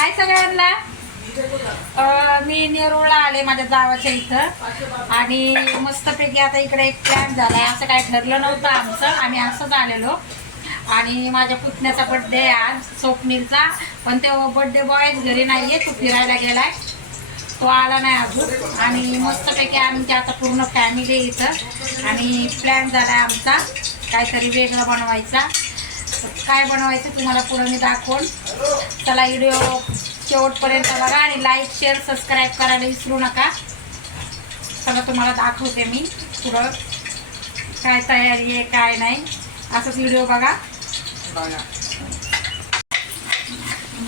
हाय सगळ्यांना. मी नेरूळला आले माझ्या जावाच्या इथं आणि मस्तपैकी आता इकडे एक प्लॅन झालाय. असं काही ठरलं नव्हतं आमचं, आम्ही असंच आलेलो. आणि माझ्या पुतण्याचा बड्डे आज स्वप्नीलचा, पण तो बड्डे बॉयच घरी नाहीये, तो फिरायला गेलाय, तो आला नाही अजून. आणि मस्तपैकी आमची आता पूर्ण फॅमिली इथं आणि प्लॅन झालाय आमचा काहीतरी वेगळं बनवायचा. काय बनवायचं तुम्हाला पुढं मी दाखवून. चला व्हिडिओ शेवटपर्यंत बघा आणि लाईक शेअर सबस्क्राईब करायला विसरू नका. चला तुम्हाला दाखवते मी पुढं काय तयारी आहे काय नाही. असंच व्हिडिओ बघा.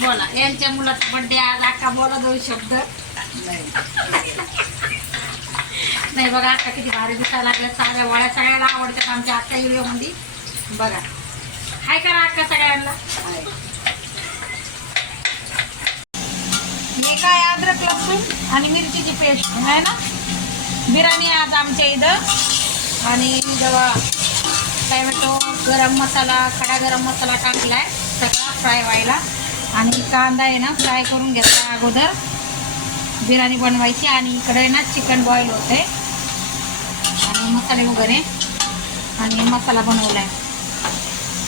बोला, यांच्या मुलाचा बड्डे आज. अक्का बोला 2 शब्द. नाही बघा अक्का किती भारी दिसायला लागल्या. सगळ्या वळ्या सगळ्याला आवडतात आमच्या आजच्या व्हिडिओमध्ये. बघा हाय करा अक्का सगळ्यांना. हे काय अद्रक लसूण आणि मिरचीची पेस्ट आहे ना. बिर्याणी आज आमच्या इथं. आणि जेव्हा टॅमॅटो गरम मसाला खडा गरम मसाला टाकलाय सगळा फ्राय व्हायला. आणि कांदा आहे ना फ्राय करून घेतला अगोदर बिर्याणी बनवायची. आणि इकडे ना चिकन बॉईल होते आणि मसाले वगैरे आणि मसाला बनवलाय.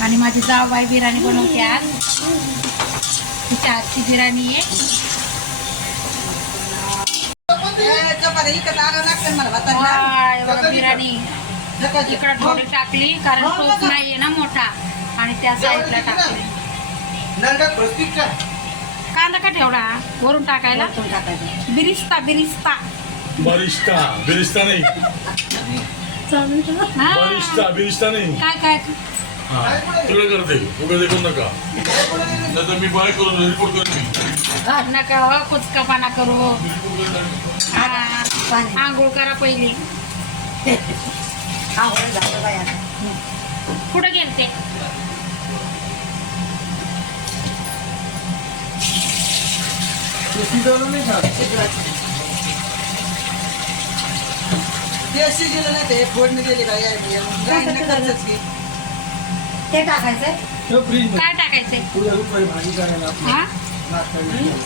आणि माझी जावबाई बिर्याणी बनवते आज. तिच्या हातची बिर्याणी आहे. बिर्याणी इकडं थोडी टाकली कारण तोच नाहीये ना मोठा आणि त्या साईडला टाकली. कांदा का ठेवला वरून टाकायला. बिरिस्ता बिरिस्ता बरिस्ता बिरिस्ता नाही. बिरिस्ता नाही. काय काय तुला करते उगा देखून नका, नाही तर मी बाय करून रिपोर्ट करेन. नका हो कुचकापाना करू. आंघोळ करा पहिली. कुठं गेलते. फोडणी दिली ते टाकायचंय. काय टाकायचंय.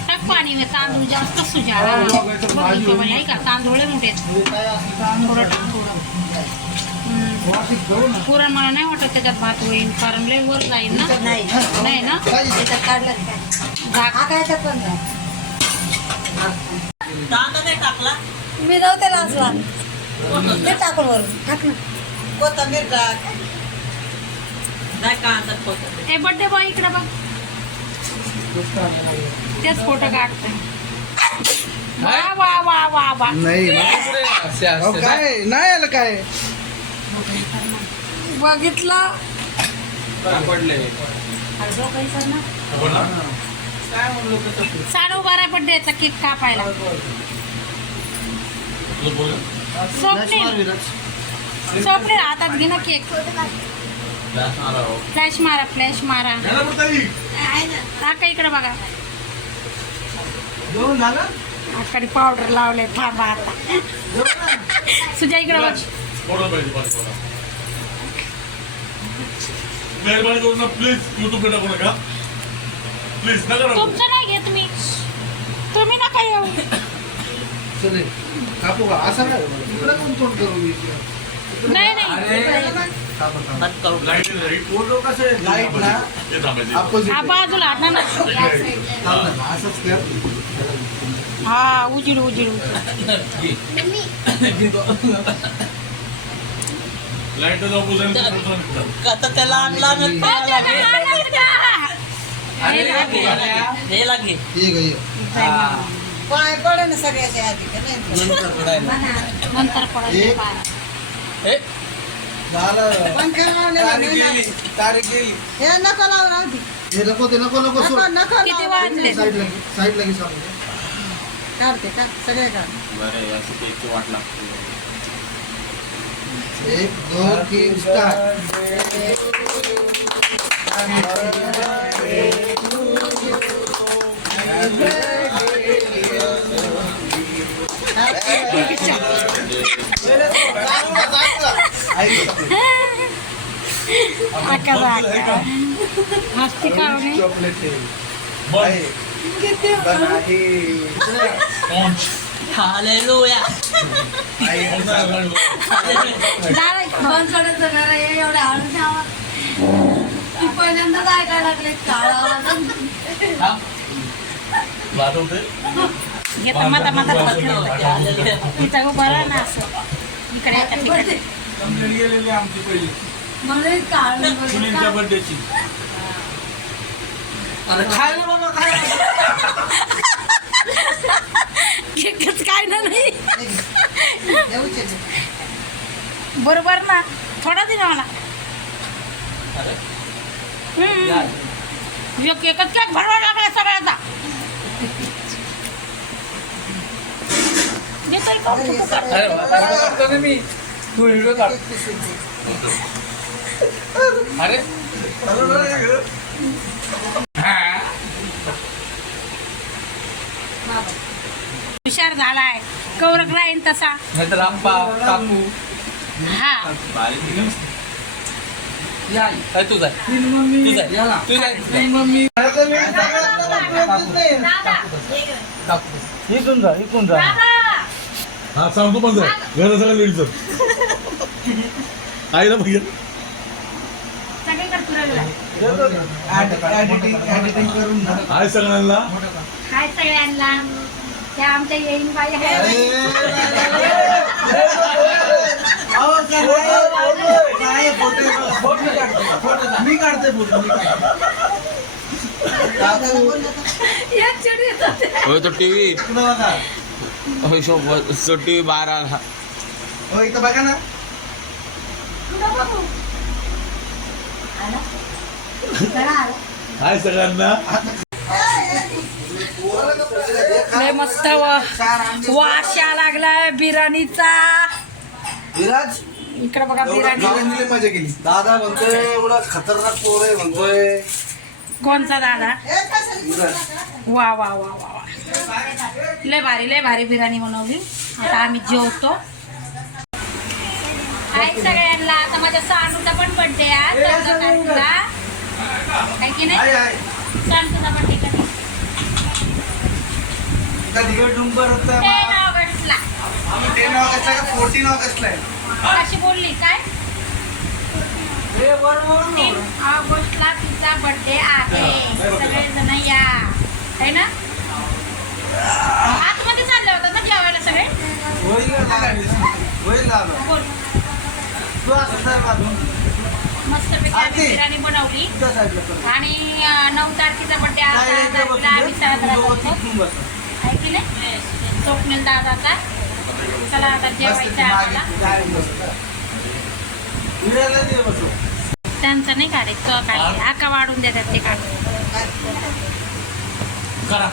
टाक पाणी में तांदूळ जास्त सुजारा. आहे का तांदूळ मोठे थोडं टाक थोडं. पुरण मला नाही वाटत त्याच्यात भात होईल कारण लय वर जाईल ना. नाही ना काढलं टाकला मी नव्हते लाचला ते टाकून वरून टाक ना. कोथंबीर टाक. नाही कांदा कोथंबीर. ए बड्डे बॉय इकडे बघ. तेच फोटो काढतोय. वा वा वा वा वा. नाही काय नाही आलं काय बघितलं. साडू बारा बड्डेचा केक कापायला. स्वप्नील स्वप्नील हातात घे ना केक. फ्लॅश मारा फ्लॅश मारा. काका इकडे बघा. आकडे पावडर लावले. थांबा आता. सुजा इकडे बघ. मेहरबानी करून प्लीज युट्यूब टाकू नका प्लीज. नका तुमचं नाही घेत मी. तुम्ही नका येऊ. कापू का असं नाही इकडे कोण तोंड करू. नाही नाही लाईट ना हा बाजूला ना ना. असंच कर. हा उजीड उजीड लाईट आता त्याला आणला हे लागे पाय पडे ना सगळ्याच्या आधी का नाही. नंतर पडेल. तारीख गेली. हे नको लावून आधी. हे नको ते नको नको सोड. नको किती वाजले. साईड लगी सांगू. काढते का सगळे काढ. 1 2 3 स्टार्ट. हसते का चॉकलेट हालेलुया. बनसोडाचं घर आहे एवढ्या हळून आवाज. ती पहिल्यांदाच ऐकायला लागले काळा आवाज. घेतो मता मता तिथं बरं ना असं इकडे येतात तिकडे. आमची पहिली मला काळ मुलींच्या बर्थडेची. अरे खायला बाबा काय केकच काय ना नाही बरोबर ना थोडा दे ना मला. केकच केक भरवा लागला सगळ्याचा. देतोय का? मी तू व्हिडिओ काढ. अरे हुशार झालाय कवरक राहीन तसा. नाहीतर आप्पा काकू हा तुझा इथून जा इथून जा. हा सांगतो पण घरात सगळं लेडीज आईला बघितलं सगळीकडे फिरवलं. एडिटिंग करून जा. आहे सगळ्यांना. हाय सगळ्यांना त्या आमच्या येईन बाई आहे. मी काढते फोटो. एक चिडी येतात. होय तो टीव्ही होय तो टीव्ही बाहेर आला. हो इथं बघा ना. आहे सगळ्यांना. लय मस्त वास या लागलाय बिर्याणीचा. विराज इकडे बघा बिर्याणी. गावांनी मजा केली. दादा म्हणतोय एवढा खतरनाक पोर आहे म्हणतोय. कोणचा दादा. वा वा वा वा वा लय भारी बिर्याणी बनवली. आता आम्ही जेवतो. हाय सगळ्यांना. आता माझ्या सानूचा पण बर्थडे आहे. 14 तारखेला आहे की नाही. सानूचा बर्थडे कधी. डुंबर 10 ऑगस्टला. 10 ऑगस्टला का 14 ऑगस्टला आहे. कशी बोलली काय. 3 ऑगस्टला तिचा बर्थडे आहे. सगळेजण या है ना. आतमध्ये चालले होतात ना जेवायला सगळे. होईल दादा. बोल. तू असं तर बाजू. मस्तपैकी आम्ही बिर्याणी बनवली. तुझ्या साईडला कर. आणि 9 तारखेचा बर्थडे 11 तारखेला आम्ही साजरा करतो आहे की नाही. स्वप्नील दादाचा. चला आता जेवायचं आहे आम्हाला. विराला दे बसू. त्यांचं नाही काढायचं काढते. आका वाढून देतात ते काढून. करा.